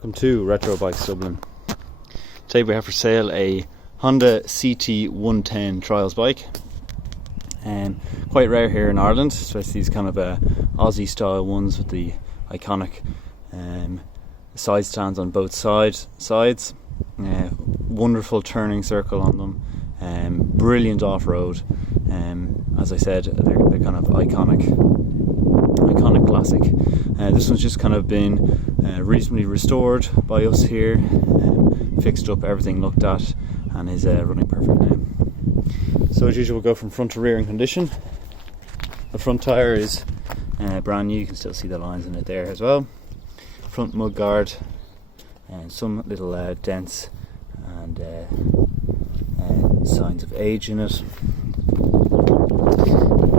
Welcome to Retro Bikes Dublin. Today we have for sale a Honda CT110 Trials bike. Quite rare here in Ireland, especially these kind of Aussie style ones with the iconic side stands on both sides. Wonderful turning circle on them. Brilliant off-road. As I said, they're kind of iconic classic. This one's just kind of been recently restored by us here, fixed up, everything looked at, and is running perfect now. So as usual, we'll go from front to rear in condition. The front tyre is brand new, you can still see the lines in it there as well. Front mud guard, and some little dents and signs of age in it.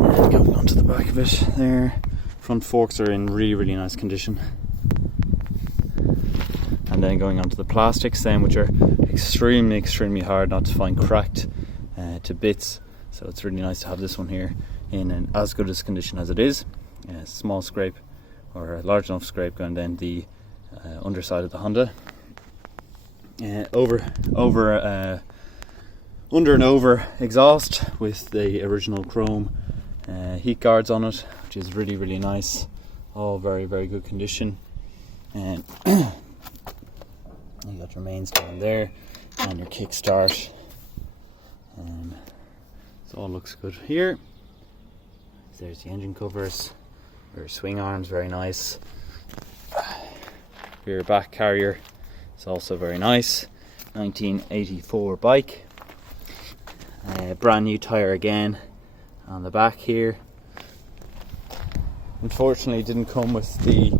And going onto the back of it there. Front forks are in really nice condition. And then going onto the plastics then, which are extremely hard not to find cracked to bits. So it's really nice to have this one here in an as good as condition as it is. A small scrape or a large enough scrape going down the underside of the Honda. Under and over exhaust with the original chrome heat guards on it, which is really nice. All very good condition. And you got your mains down there and your kickstart. So all looks good here. There's the engine covers, your swing arms, very nice. Rear back carrier is also very nice. 1984 bike. Brand new tyre again on the back here. Unfortunately, it didn't come with the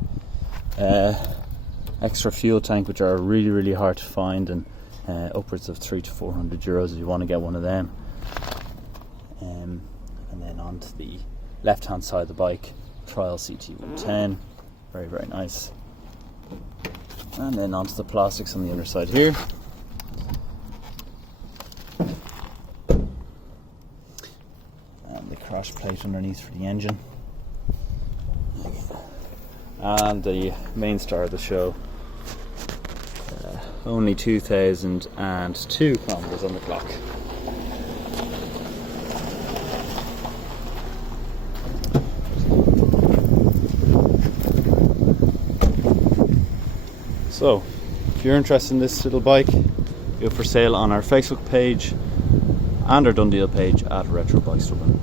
extra fuel tank, which are really hard to find, and upwards of 300 to 400 euros if you want to get one of them. And then onto the left hand side of the bike, Trials CT110, very nice. And then onto the plastics on the underside here. And the crash plate underneath for the engine. And the main star of the show. Only 2,002 kilometers on the clock. So, if you're interested in this little bike, you're for sale on our Facebook page and our Done Deal page at Retro Bikes Dublin.